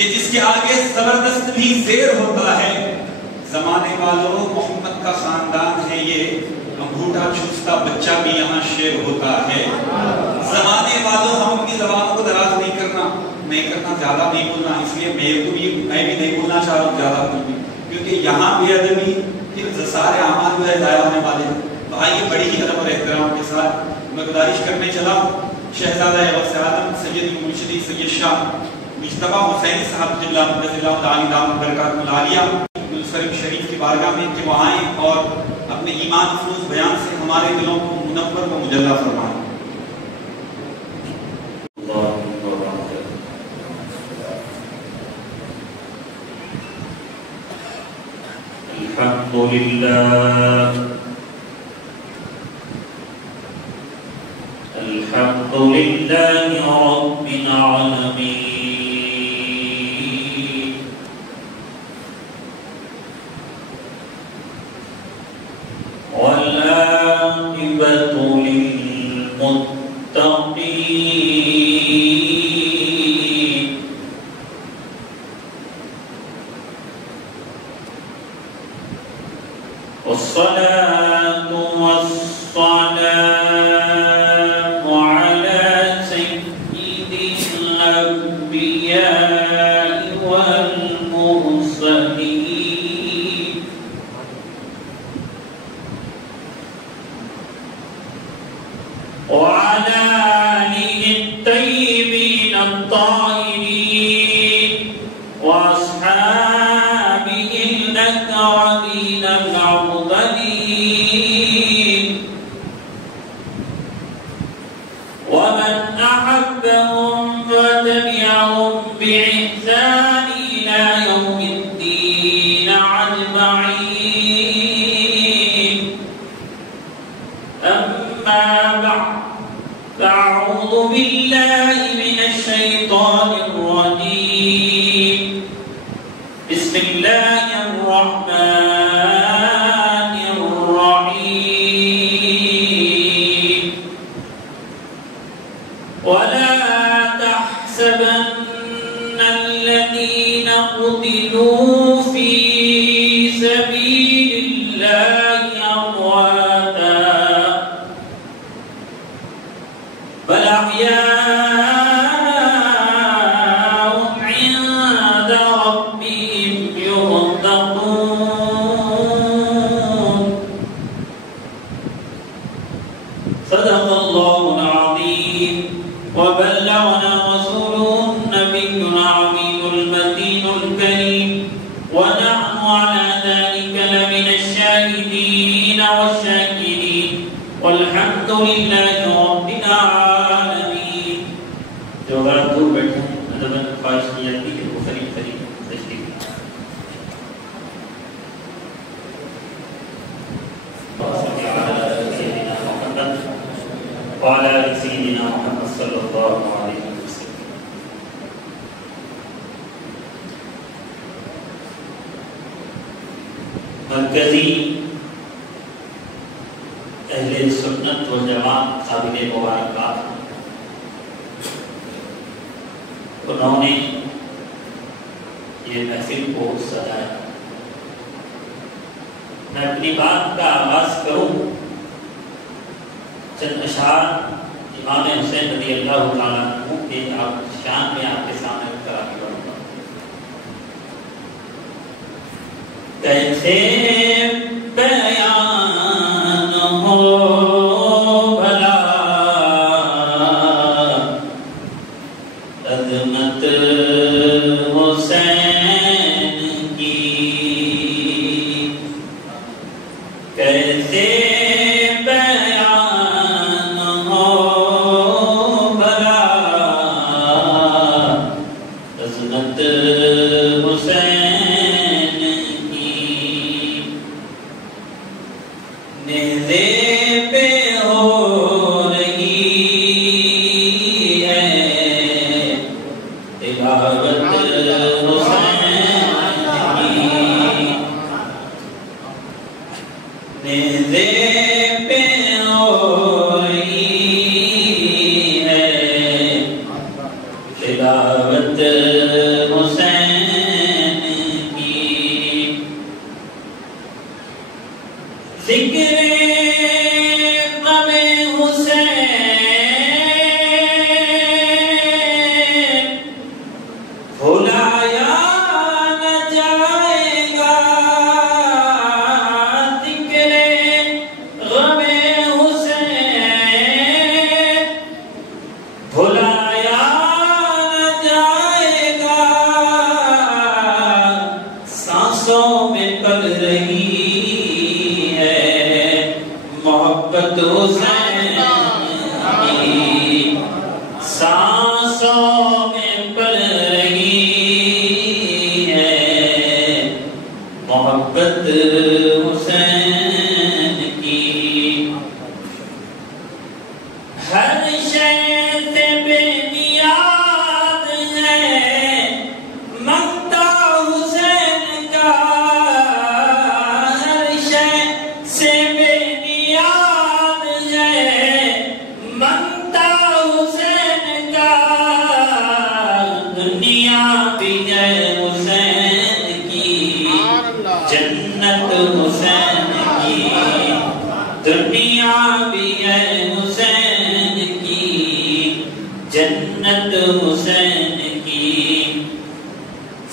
کہ جس کے آگے زبردست بھی زیر ہوتا ہے. زمانے والوں محمد کا خاندان ہے یہ, انگوٹھا چوستا بچہ بھی یہاں شیر ہوتا ہے. زمانے والوں ہم اپنی زبانوں کو دراز نہیں کرنا, زیادہ نہیں بولنا, اس لیے میں بھی نہیں بولنا چاہ رہا ہوں زیادہ بولنا, کیونکہ یہاں بے ادبی پھر سارے اعمال جو ہے ضائع ہونے والے ہیں. تو آئیے بڑی ہی ادب اور احترام کے ساتھ میں گزارش کرنے چلا ہوں شہزادہ غوث عالم سید مرشدی سید شاہ مجتبیٰ حسینی صاحب قبلہ مقدس اللہ تعالی دامت برکاتہ العالیہ گلشن شریف کی بارگاہ میں کہ وہ آئیں اور اپنے ایمان افروز بیان سے ہمارے دلوں کو منور و مجلہ فرمائیں. الحمد لله رب العالمين والعاقبة للمتقين والصلاة والسلام على سيد الأنبياء والمرسلين وعلى آله الطيبين الطاهرين وأصحابه الأكرمين الأفضلين ومن أحبهم وتبعهم بإحسان إلى يوم الدين أجمعين. أما بعد فأعوذ بالله من الشيطان الرجيم. بسم الله الرحمن الرحيم. ولا تحسبن الذين قتلوا في سبيل الله أمواتا بل أحياء عند ربهم يرزقون. صدق الله العظيم وبلغنا رسوله النبي العظيم المتين الكريم ونحن على ذلك لمن الشاهدين والشاكرين والحمد لله رب العالمين. جو غرض دور بیٹھے ہیں ادباً خواہش نیت کی کہ وہ قریب تشریف وعلى آل سيدنا محمد صلی اللہ علیہ وسلم. مرکزی اہل سنت والجماعت قابل مبارکباد انہوں نے یہ محفل کو سجایا. میں اپنی بات کا آغاز کروں چند اشعار امام حسین رضی اللہ تعالیٰ عنہ کے شان میں آپ کے سامنے کرا کے بڑھوں گا. کیسے بیان ہو بھلا عظمت حسین کی, کیسے تلاوت حسین دنیا بھی ہے حسین کی جنت حسین کی دنیا بھی ہے حسین کی جنت حسین کی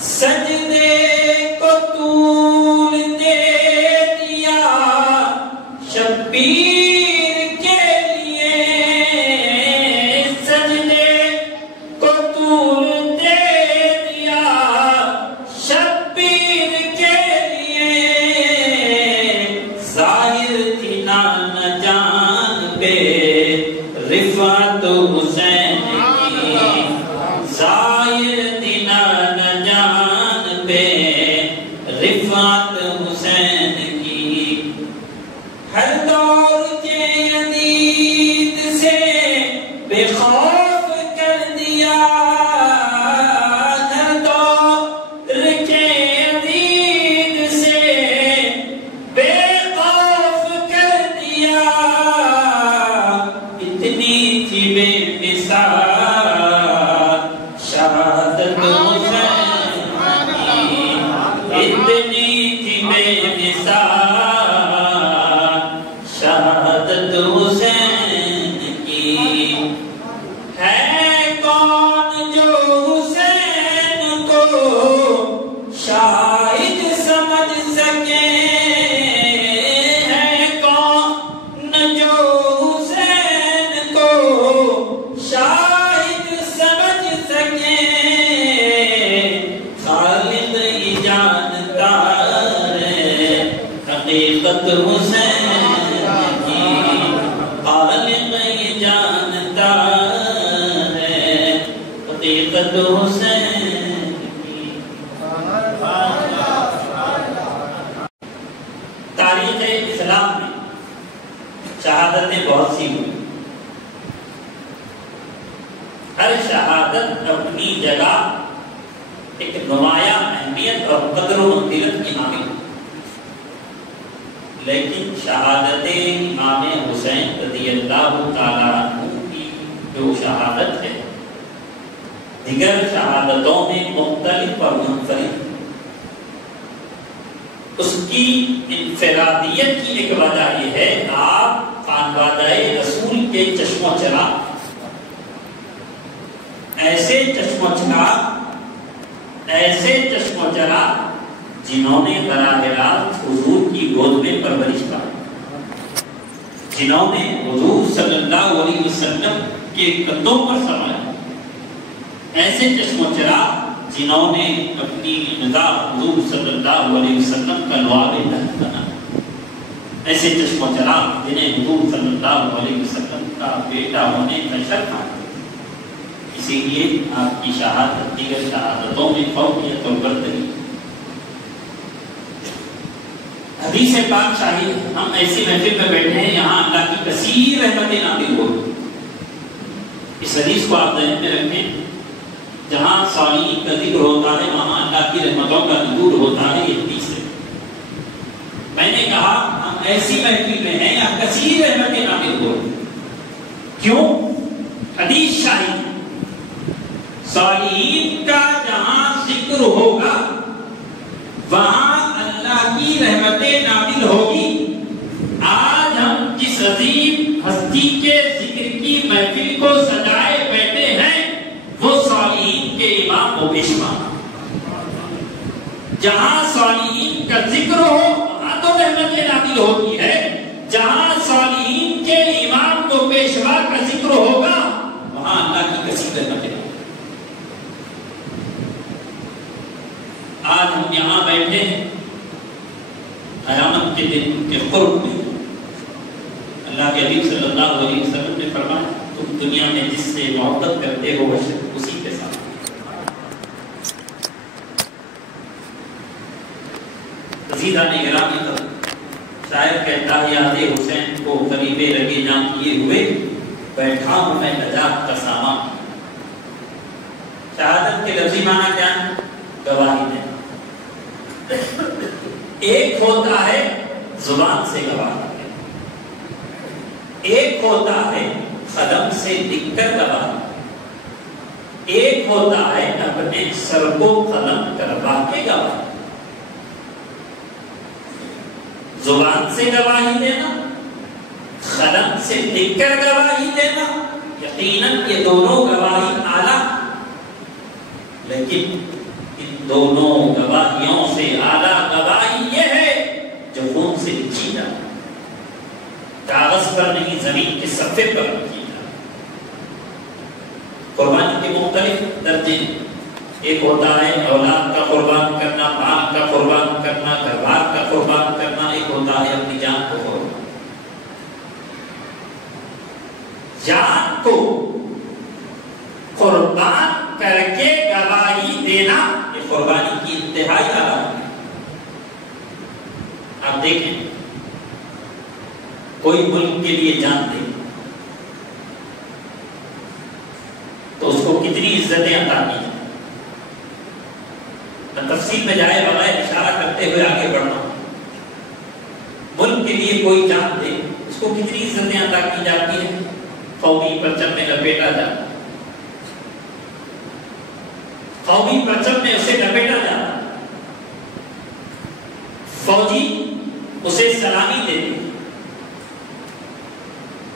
سجدے کو طول دے دیا شبیر کے لیے سجدے کو طول دے دیا شبیر کے لیے ظاہر تھی نان جان پہ رفعت حسین کی ظاہر تھی نان جان پہ رفعت حسین کی ہر دور کے عدید سے بے خوف کر دیا ہر دور کے عدید سے بے خوف کر دیا اتنی تھی بے مثال شہادت حسین کی اتنی تھی بے مثال شہادت حسین کی ہے کون جو حسین کو شاہد سمجھ سکے ہے کون جو حسین کو شاہد سمجھ سکے خالق ہی جانتا ہے حقیقت حسین کی خالق ہی جانتا ہے حقیقت حسین کی تاریخ اسلام میں شہادتیں بہت سی ہوئی ہر شہادت اپنی جگہ ایک نمایاں اہمیت اور قدر و منزلت کی حامل ہے لیکن شہادت امام حسین رضی اللہ تعالیٰ عنہ کی جو شہادت ہے دیگر شہادتوں میں مختلف اور منفرد اس کی انفرادیت کی ایک وجہ یہ ہے آپ خانوادہ رسول کے چشم و چراغ ایسے چشم و چراغ جنہوں نے براہ راست حضور کی گود میں پرورش پائی جنہوں نے حضور صلی اللہ علیہ وسلم کے قدموں پر سمایا ایسے چشم و چراغ جنہوں نے اپنی نگاہ حضور صلی اللہ علیہ وسلم کا لعاب نہج بنا ایسے چشم و چراغ جنہیں حضور صلی اللہ علیہ وسلم کا بیٹا ہونے کا شرف ہے اسی لیے آپ کی شہادت دیگر شہادتوں میں فوقیت اور برتری حدیث پاک شاہد ہم ایسی محفل میں بیٹھے ہیں یہاں اللہ کی کثیر رحمتیں نازل ہو اس حدیث کو آپ ذہن میں رکھیں جہاں صالحین کا ذکر ہوتا ہے وہاں اللہ کی رحمتوں کا نزول ہوتا ہے یہ حدیث ہے میں نے کہا ہم ایسی محفل میں ہیں یہاں کثیر رحمتیں نازل ہو کیوں حدیث شاہد صالحین کا جہاں ذکر ہوگا وہاں اللہ کی رحمتیں نازل ہوگی آج ہم جس عظیم ہستی کے ذکر کی محفل کو سجائے بیٹھے ہیں وہ صالحین کے امام و پیشوا جہاں صالحین کا ذکر ہو وہاں تو رحمتیں نازل ہوتی ہے جہاں صالحین کے امام و پیشوا کا ذکر ہوگا وہاں اللہ کی کثیر رحمتیں آج ہم یہاں بیٹھے ہیں قیامت کے دن کے قرب میں اللہ کے حبیب صلی اللہ علیہ وسلم نے فرمایا تم دنیا میں جس سے محبت کرتے ہو اسی کے ساتھ عزیزان گرامی شاعر کہتا ہے یاد حسین کو قریب رگے جان کیے ہوئے بیٹھا ہوں میں نجات کا سامان شہادت کے لفظی معنی کیا ہے گواہی ہے ایک ہوتا ہے زبان سے گواہی ایک ہوتا ہے قدم سے لکھ کر گواہی ایک ہوتا ہے اپنے سر کو قلم کروا کے گواہی، زبان سے گواہی دینا، قلم سے لکھ کر گواہی دینا، یقیناً یہ دونوں گواہی اعلیٰ، لیکن ان دونوں گواہیوں سے اعلیٰ گواہی یہ ہے جو خون سے لکھی جائے، کاغذ پر نہیں، زمین کے صفحے پر لکھی جائے۔ قربانی کے مختلف درجے، ایک ہوتا ہے اولاد کا قربان کرنا، مال کا قربان کرنا، گھر بار کا قربان کرنا، ایک ہوتا ہے اپنی جان کو قربان، جان کو قربان کر کے گواہی دینا، یہ قربانی کی انتہائی علامت ہے۔ آپ دیکھیں کوئی ملک کے لیے جان دے تو اس کو کتنی عزتیں عطا کی جائیں۔ تفصیل میں جائے بغیر اشارہ کرتے ہوئے آگے بڑھنا، ملک کے لیے کوئی جان دے اس کو کتنی عزتیں عطا کی جاتی ہیں، قومی پرچم میں لپیٹا جاتا، قومی پرچم میں اسے لپیٹا جاتا، فوجی اسے سلامی دیتے،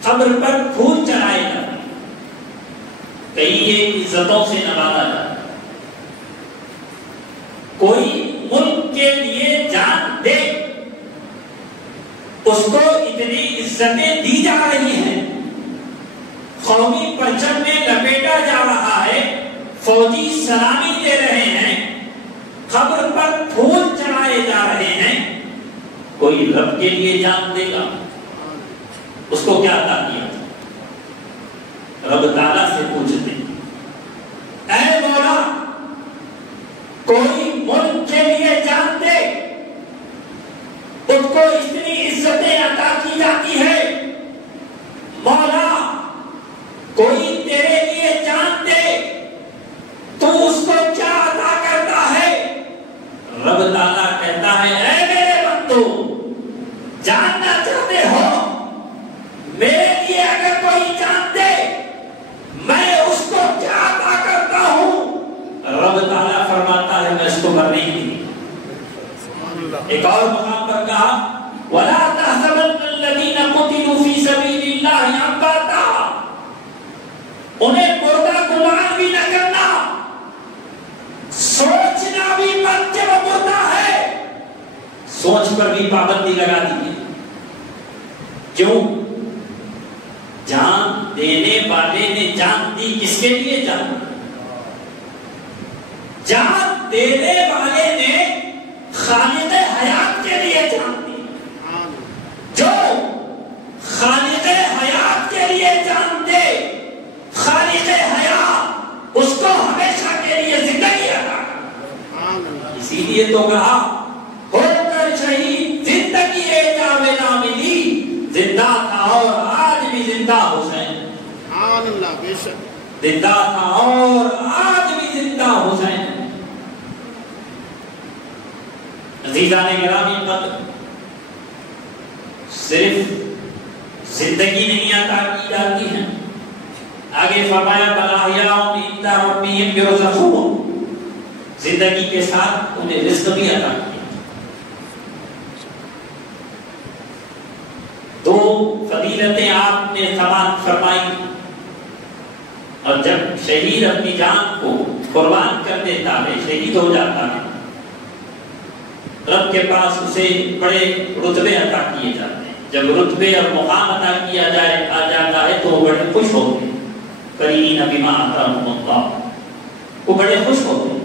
قبر پر پھول چڑھائے جاتے، کئی ایک عزتوں سے نوازا جاتا۔ کوئی ملک کے لیے جان دے اس کو اتنی عزتیں دی جا رہی ہیں، قومی پرچم میں لپیٹا جا رہا ہے، فوجی سلامی دے رہے ہیں، قبر پر پھول چڑھائے جا رہے ہیں، کوئی رب کے لیے جان دے گا اس کو کیا عطا کیا؟ رب تعالیٰ سے پوچھتے اے مولا کوئی ملک کے لیے جان دے اس کو اتنی عزتیں عطا کی جاتی ہے، مولا کوئی تیرے لیے جان دے تو اس کو کیا عطا کرتا ہے؟ رب تعالیٰ کہتا ہے اے میرے بندو جاننا چاہتے ہو میرے لیے اگر کوئی جان دے میں اس کو کیا عطا کرتا ہوں؟ رب تعالیٰ فرماتا ہے میں اس کو مرنے نہیں۔ ایک اور مقام پر کہا وَلَا تَحْسَبَنَّ الَّذِينَ قُتِلُوا فِي سَبِيلِ اللَّهِ أَمْوَاتًا، انہیں مردہ گمان بھی نہ کرنا، سوچنا بھی مت کہ وہ مردہ ہے، سوچ پر بھی پابندی لگا دی۔ کیوں؟ جان دینے والے نے جان دی، کس کے لیے جان؟ جان دینے والے نے خالق حیات کے لیے جان دی، جو خالق حیات کے لیے جان دے خالق حیات اس کو ہمیشہ کے لیے زندگی عطا کرے۔ اسی لیے تو کہا ہو کر شہید زندگی جاوے نہ ملی، زندہ تھا اور آج بھی زندہ حسین، زندہ تھا اور آج بھی زندہ حسین۔ عزیزان گرامی قدر، صرف زندگی نہیں عطا کی جاتی ہے، آگے فرمایا بلاحیاء عند ربہم یرزقون، زندگی کے ساتھ انہیں رزق بھی عطا کیا۔ دو فضیلتیں آپ نے فرمائی، اور جب شہید اپنی جان کو قربان کر دیتا ہے، شہید ہو جاتا ہے، رب کے پاس اسے بڑے رتبے عطا کیے جاتے ہیں۔ جب رتبے اور مقام عطا کیا آ جاتا ہے تو وہ بڑے خوش ہوتے ہیں، فرحین بما آتاہم اللہ، وہ بڑے خوش ہوتے ہیں۔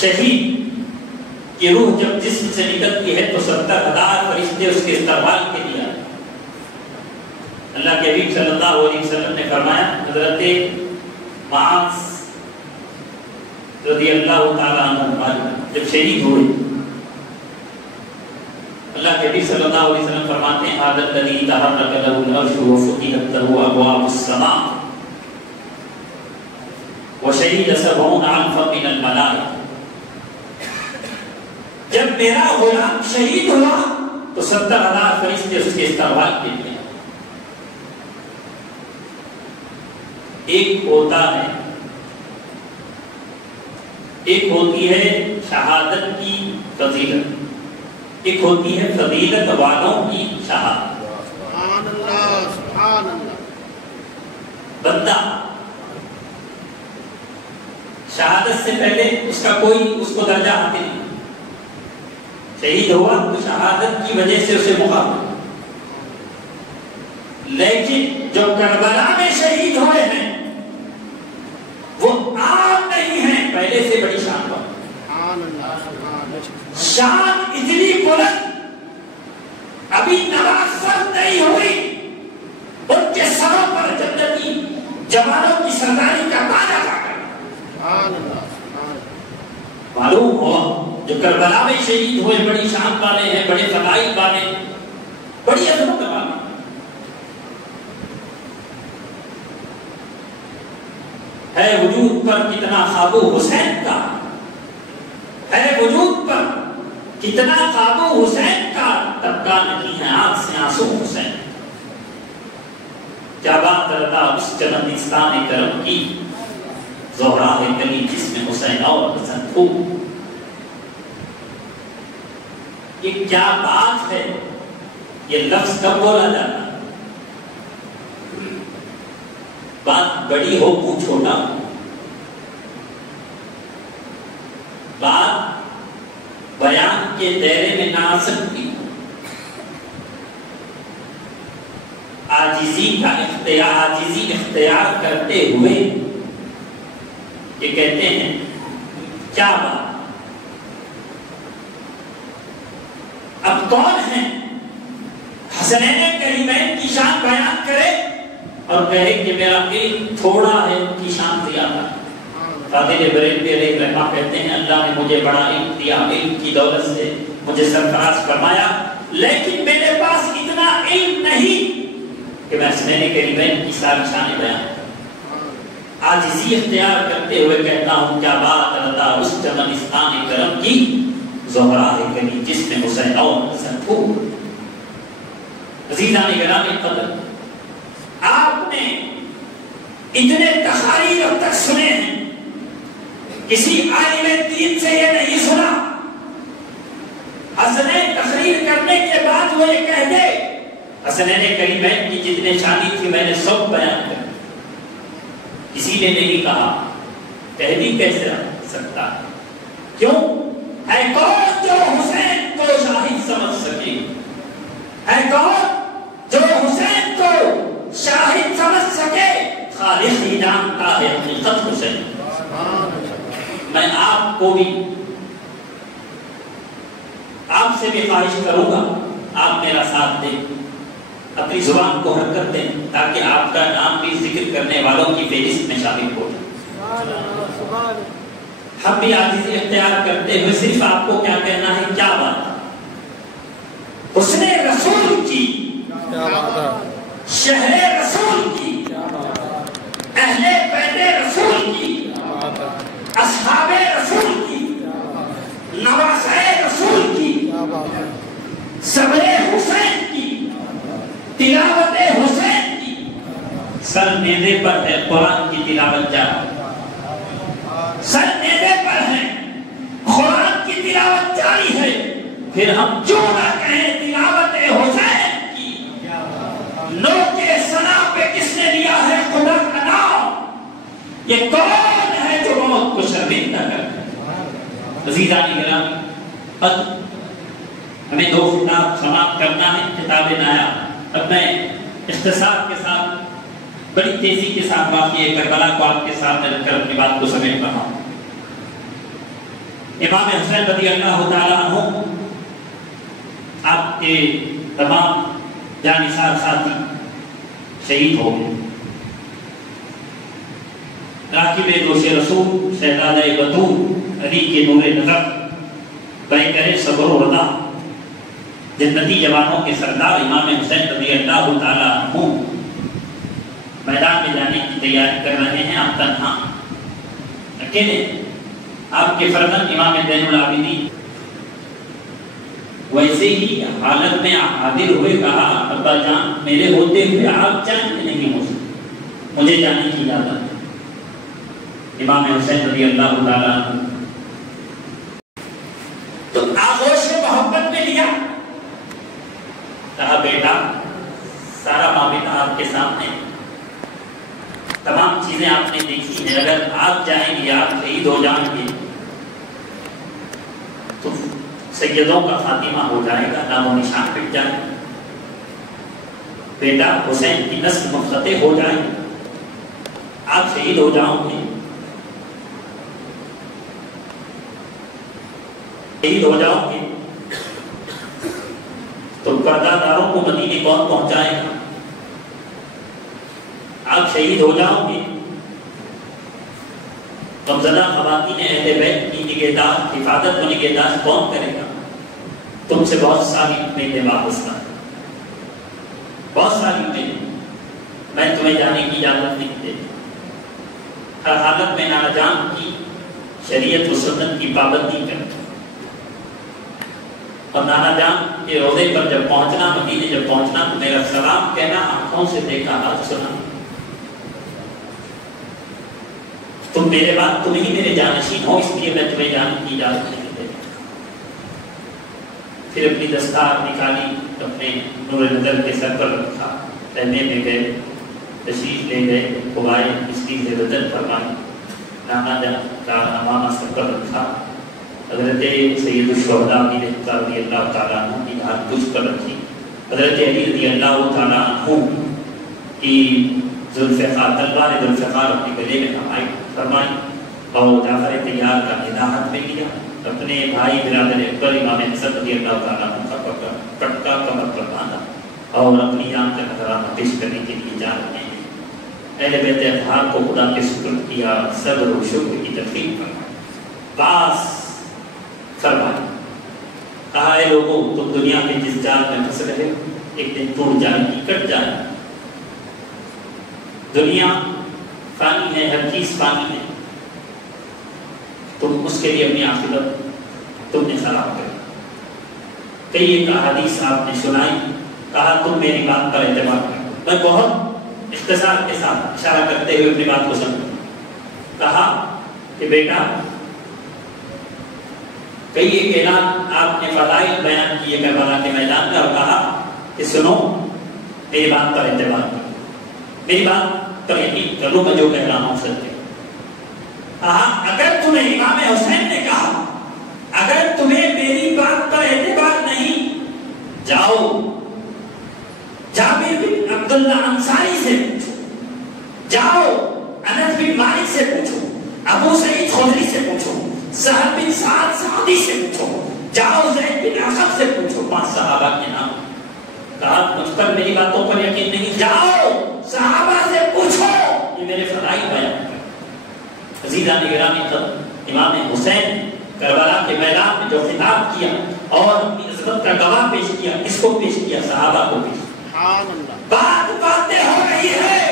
شہید کی روح جب جسم سے نکلتی ہے تو 70,000 فرشتے اس کے استقبال کے لیے آتے ہیں۔ اللہ کے حبیب صلی اللہ علیہ وسلم نے فرمایا، حضرت معاذ رضی اللہ تعالیٰ عنہ جب شہید ہوئے، اللہ کے نبی صلی اللہ علیہ وسلم فرماتے ہیں هذا الذي تحرك له العرش وفتحت له ابواب السماء وشهد 70,000 من الملائکہ، جب میرا غلام شہید ہوا تو 70,000 فرشتے اس کے استقبال کے لیے، ایک ہوتی ہے شہادت کی فضیلت، ایک ہوتی ہے فضیلت والوں کی شہادت۔ سبحان اللہ سبحان اللہ۔ بندہ شہادت سے پہلے اس کا کوئی اس کو درجہ حاصل نہیں، شہید ہوا تو شہادت کی وجہ سے اسے مقام، لیکن جو کربلا میں شہید ہوئے ہیں وہ عام نہیں ہیں، پہلے سے بڑی شان پر سبحان اللہ سبحان اللہ۔ شان اتنی بلند ابھی نوازت نہیں ہوئی، ان کے سروں پر جنتی جوانوں کی سرداری کا تاج لگا کر سبحان اللہ سبحان اللہ۔ معلوم ہوا جو کربلا میں شہید ہوئے بڑی شان والے ہیں، بڑے فضائل والے ہیں، بڑی عظمت والے ہیں۔ ہے وجود پر کتنا قابو حسین کا، ہے وجود پر کتنا قابو حسین کا، طبقہ نہیں ہے آنکھ سے آنسو حسین۔ کیا بات کرتا اس جنتستان کرم کی، زہرا ہے گلی جس میں حسین اور حسن تھو۔ یہ کیا بات ہے، یہ لفظ کب بولا جاتا؟ بات بڑی ہو منہ چھوٹا ہو، بات بیان کے دائرے میں نہ آ سکتی، عاجزی اختیار کرتے ہوئے یہ کہتے ہیں کیا بات۔ اب کون ہے حسنین کریمین کی شان بیان کرے اور کہے کہ میرا علم تھوڑا ہے، ان کی شان زیادہ۔ قادر بریلوی علیہ الرحمہ کہتے ہیں اللہ نے مجھے بڑا علم دیا، علم کی دولت سے مجھے سرفراز فرمایا، لیکن میرے پاس اتنا علم نہیں کہ میں حسنین کریمین کی ساری شانیں بیان کروں۔ عاجزی اختیار کرتے ہوئے کہتا ہوں کیا بات کرتا اس چمنستان کرم کی، زہرا ہے گلی جس میں حسین اور حسن تھو۔ عزیزان گرامی قدر، آپ نے اتنے تقاریر اب تک سنے ہیں، کسی عالم دین سے یہ نہیں سنا حسنین تقریر کرنے کے بعد وہ یہ کہہ دے حسنین کریمین کی جتنے شانی تھی میں نے سب بیان کر، کسی نے نہیں کہا، کہہ بھی کیسے سکتا؟ کیوں؟ ہے کون جو حسین کو شاہد سمجھ سکے؟ ہے کون جو حسین کو شاہد سمجھ سکے؟ خالق ہی جانتا ہے حقیقت حسین۔ میں آپ کو بھی، آپ سے بھی خواہش کروں گا آپ میرا ساتھ دیں، اپنی زبان کو حرکت دیں تاکہ آپ کا نام بھی ذکر کرنے والوں کی فہرست میں شامل ہو جائے۔ ہم بھی عاجزی اختیار کرتے ہوئے صرف آپ کو کیا کہنا ہے، کیا بات؟ حسن رسول کی، شہر رسول کی، اہل بیت رسول کی، اصحاب رسول کی، نواسہ رسول کی، صبر حسین کی، تلاوت حسین کی، سر نیزے پر ہے قرآن کی تلاوت جاری، سر نیزے پر ہے قرآن کی تلاوت جاری ہے، پھر ہم کیوں نہ کہیں تلاوت حسین کی۔ نو کے ثنا پہ کس نے لیا ہے خدا کا نام؟ یہ کون ہے جو موت کو شرمندہ کر؟ عزیزان گرامی، ہمیں دو خطاب سماعت کرنا ہے کتاب نایاب۔ اب میں اختصار کے ساتھ بڑی تیزی کے ساتھ واقعہ کربلا کو آپ کے سامنے رکھ کر اپنی بات کو سمیٹ رہا ہوں۔ امام حسین رضی اللہ تعالیٰ عنہ آپ کے تمام جانثار ساتھی شہید ہو گئے۔ راکب دوش رسول شہزادہ بطول علی کے نور نظر بیکر صبر و رضا جنتی جوانوں کے سردار امام حسین رضی اللہ تعالیٰ عنہ میدان میں جانے کی تیاری کر رہے ہیں۔ آپ تنہا اکیلے، آپ کے فرزند امام زین العابدین ویسے ہی حالت میں حاضر ہوئے، کہا ابا جان میرے ہوتے ہوئے آپ جان میں نہیں ہو سکتے، مجھے جانے کی اجازت ہے۔ امام حسین رضی اللہ تعالیٰ عنہ تو آغوش محبت میں لیا، کہا بیٹا سارا معاملہ آپ کے سامنے، تمام چیزیں آپ نے دیکھی ہیں، اگر آپ جائیں گے، آپ شہید ہو جائیں گے تو سیدوں کا خاتمہ ہو جائے گا، نام و نشان مٹ جائے گا، بیٹا حسین کی نسل منقطع ہو جائے گی، آپ شہید ہو جاؤ گے، شہید ہو جاؤ گے تو پردہ داروں کو مدینے کون پہنچائے گا؟ آپ شہید ہو جاؤ گے، غمزدہ خواتین اہل بیت کی نگہداشت، حفاظت و نگہداشت کون کرے گا؟ تم سے بہت ساری امیدیں وابستہ ہیں، بہت ساری امیدیں، میں تمہیں جانے کی اجازت نہیں دیتا، ہر حالت میں نانا جان کی شریعت و سنت کی پابندی کرتا، اور نانا جان کے روضے پر جب پہنچنا، مدینے جب پہنچنا تو میرا سلام کہنا، آنکھوں سے دیکھا حال سنا، تم میرے بعد تم ہی میرے جانشین ہو، اس لیے میں تمہیں جانے کی اجازت نہیں دیتا۔ پھر اپنی دستار نکالی، اپنے نور نظر کے سر پر رکھا، رہنے میں گئے، تشریف لے گئے، خبائے کشتی سے بدل فرمائی، نانا جان کا امامہ سر پر رکھا، حضرت سید الشہداء رضی اللہ تعالیٰ عنہ کی ہاتھ کچھ پر رکھی، حضرت علی رضی اللہ تعالیٰ عنہ کی ذوالفقار تلوار ذوالفقار اپنے گلے میں فرمائی، اور جعفر طیار کا نزاحت میں لیا، اپنے بھائی برادر اکبر امام حسن رضی اللہ تعالیٰ عنہ کا پٹکا کمر پر باندھا، اور اپنی جان کا نذرانہ پیش کرنے کے لیے جا رہے ہیں۔ اہل بیت اطہار کو خدا کے سپرد کیا، صبر و شکر کی تقریب فرمائی، باس فرمائی، کہا اے لوگوں تم دنیا کے جس جال میں پھنس رہے ہو ایک دن ٹوٹ جائے گی، کٹ جائے گی، دنیا فانی ہے، ہر چیز فانی ہے، تم اس کے لیے اپنی عاقبت تم نے خراب کر، کئی ایک احادیث آپ نے سنائی، کہا تم میری بات پر اعتبار کرو، میں بہت اختصار کے ساتھ اشارہ کرتے ہوئے اپنی بات کو سمجھوں، کہا کہ بیٹا کئی ایک اعلان آپ نے فضائل بیان کیے کربلا کے میدان میں، اور کہا کہ سنو میری بات پر اعتبار کرو، میری بات پر یقین کرو، میں جو کہہ رہا ہوں سچ ہے۔ کہا اگر تمہیں امام حسین نے کہا اگر تمہیں میری بات پر اعتبار نہیں، جاؤ جابر بن عبداللہ انصاری سے پوچھو، جاؤ انس بن مالک سے پوچھو، ابو سعید خدری سے پوچھو، سہل بن سعد سعدی سے پوچھو، جاؤ زید بن عقب سے پوچھو، 5 صحابہ کے نام۔ کہا مجھ پر میری باتوں پر یقین نہیں، جاؤ صحابہ سے پوچھو، یہ میرے فضائل بیان کر۔ عزیزان گرامی امام حسین کربلا کے میدان میں جو خطاب کیا اور اپنی عظمت کا گواہ پیش کیا، کس کو پیش کیا؟ صحابہ کو پیش کیا۔ بات باتیں ہو رہی ہے،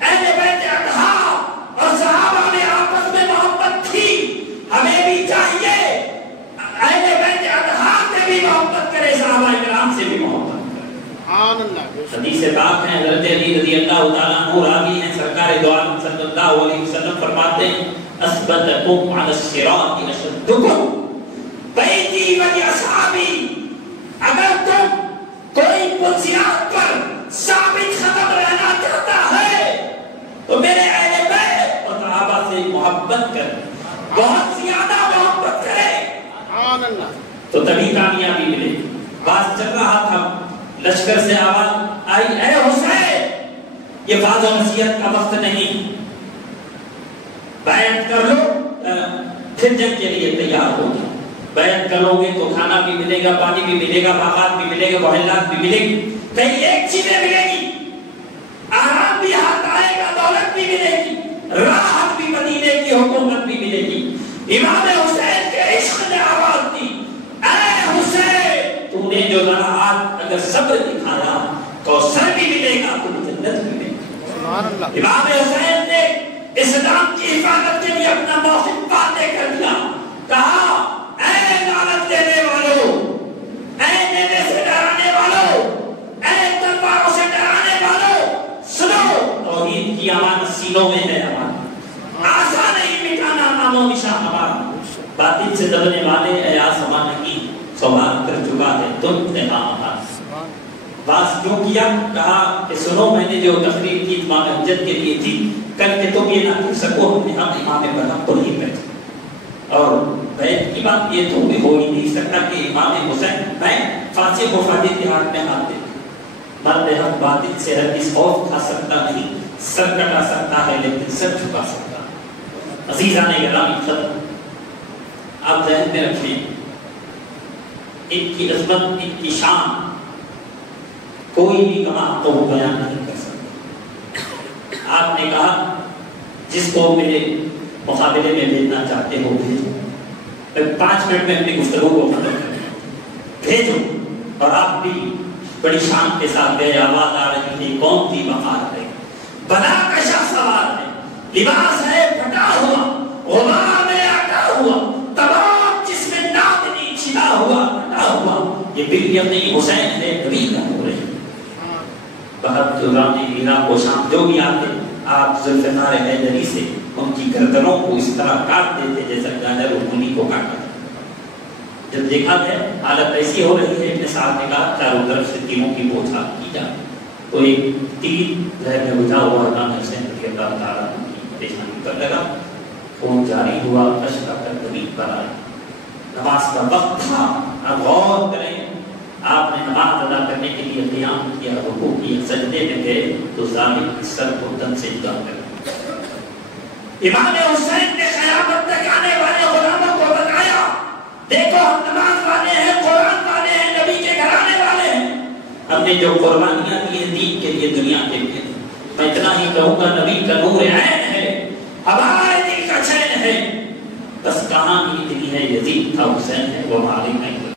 اہل بیت اطہار اور صحابہ میں آپس میں محبت تھی، ہمیں بھی چاہیے اہل بیت اطہار سے بھی محبت کرے، صحابہ کرام سے بھی محبت کرے۔ حدیث پاک ہے، حضرت علی رضی اللہ تعالیٰ عنہ راوی ہیں، سرکار دو عالم صلی اللہ علیہ وسلم فرماتے ہیں اثبتکم علی الصراط اشدکم بیتی و اصحابی، اگر تم کوئی پرسیات پر ثابت قدم رہنا چاہتا ہے تو میرے اہل بیت اور صحابہ سے محبت کرے، بہت زیادہ محبت کرے، تو تبھی کامیابی ملے۔ بات چل رہا تھا، لشکر سے آواز آئی، اے حسین یہ باز و نصیحت کا وقت نہیں، بیعت کر لو پھر جنگ کے لیے تیار ہو جاؤ، بیعت کرو گے تو کھانا بھی ملے گا، پانی بھی ملے گا، باغات بھی ملے گا، محلات بھی ملے گی، کئی ایک چیزیں ملے گی، آرام بھی ہاتھ آئے گا، دولت بھی ملے گی، راحت بھی، مدینے کی حکومت بھی ملے گی۔ امام حسین کے عشق نے آواز دی، اے حسین تو نے جو ذرا آج اگر صبر دکھایا کوثر بھی ملے گا، تمہیں جنت بھی ملے گی۔ امام حسین نے اسلام کی حفاظت کے لیے اپنا موقف واضح کر دیا، کہا اے لعنت دینے والوں، اے نیزے سے ڈرانے والوں، اے تلواروں سے ڈرانے والوں، سنو توحید کی آواز سینوں میں ہے ہمارا، آسان نہیں مٹانا نام و نشان ہمارا، باطل سے دبنے والے ایاز زمانہ کی سوال کر چکا ہے تم تہا ہمارا۔ بات کیوں کیا؟ کہا کہ سنو میں نے جو تقریر کی امام حجت کے لیے تھی، کل کے تم یہ نہ کر سکو ہم امام برحق پر ہی بیٹھے، اور بیعت کی بات یہ تو ہو ہی نہیں سکتا کہ امام حسین میں فاسق و فاجر کے ہاتھ میں ہاتھ دے، مرد حق باطل سے ہرگز خوف کھا سکتا نہیں، سر کٹا سکتا ہے لیکن سر جھکا سکتا ہے۔ عزیزان گرامی ختم، آپ ذہن میں رکھیں ان کی عظمت، ان کی شان کوئی بھی کما تو بیان نہیں کر سکتا۔ آپ نے کہا جس کو میرے مقابلے میں بھیجنا چاہتے ہو بھیجو، میں 5 منٹ میں اپنی گفتگو کو ختم کر بھیجو۔ اور آپ بھی بڑی شان کے ساتھ گئے، آواز آ رہی تھی کون تھی بخار ہے، بنا کشا سوار ہے، لباس ہے پھٹا ہوا، غبار میں اٹا ہوا، تمام جسم نادنی چھلا ہوا پھٹا ہوا، یہ بلیغ نہیں حسین ہے نبی کا نور ہے۔ بہت دورانی ہیرا کو شام جو بھی آتے آپ ذوالفقار حیدری سے ان کی گردنوں کو اس طرح کاٹ دیتے جیسا گاجر اور مولی کو کاٹا۔ جب دیکھا گیا حالت ایسی ہو رہی ہے، ابن سعد نے کہا چاروں طرف سے تیروں کی بوچھا کی جائے، تو ایک تیر زہر میں بجھا ہوا امام حسین رضی اللہ تعالیٰ کی پریشانی پر لگا، خون جاری ہوا، اشک کر زمین پر آئے۔ نماز کا وقت تھا، اب غور کریں، آپ نے نماز ادا کرنے کے لیے قیام کیا، رکوع کیا، سجدے میں گئے تو ظالم کے سر کو دم سے جدا کر امام حسین نے قیامت تک آنے والے غلاموں کو بتایا، دیکھو ہم نماز والے ہیں، قرآن والے ہیں، نبی کے گھرانے والے ہیں، ہم نے جو قربانیاں دی ہیں دین کے لیے، دنیا کے لیے، میں اتنا ہی کہوں گا نبی کا نور عین ہے، ہمارے دل کا چین ہے، بس کہاں کی دلی ہے، یزید تھا، حسین ہے، وہ ہمارے نہیں۔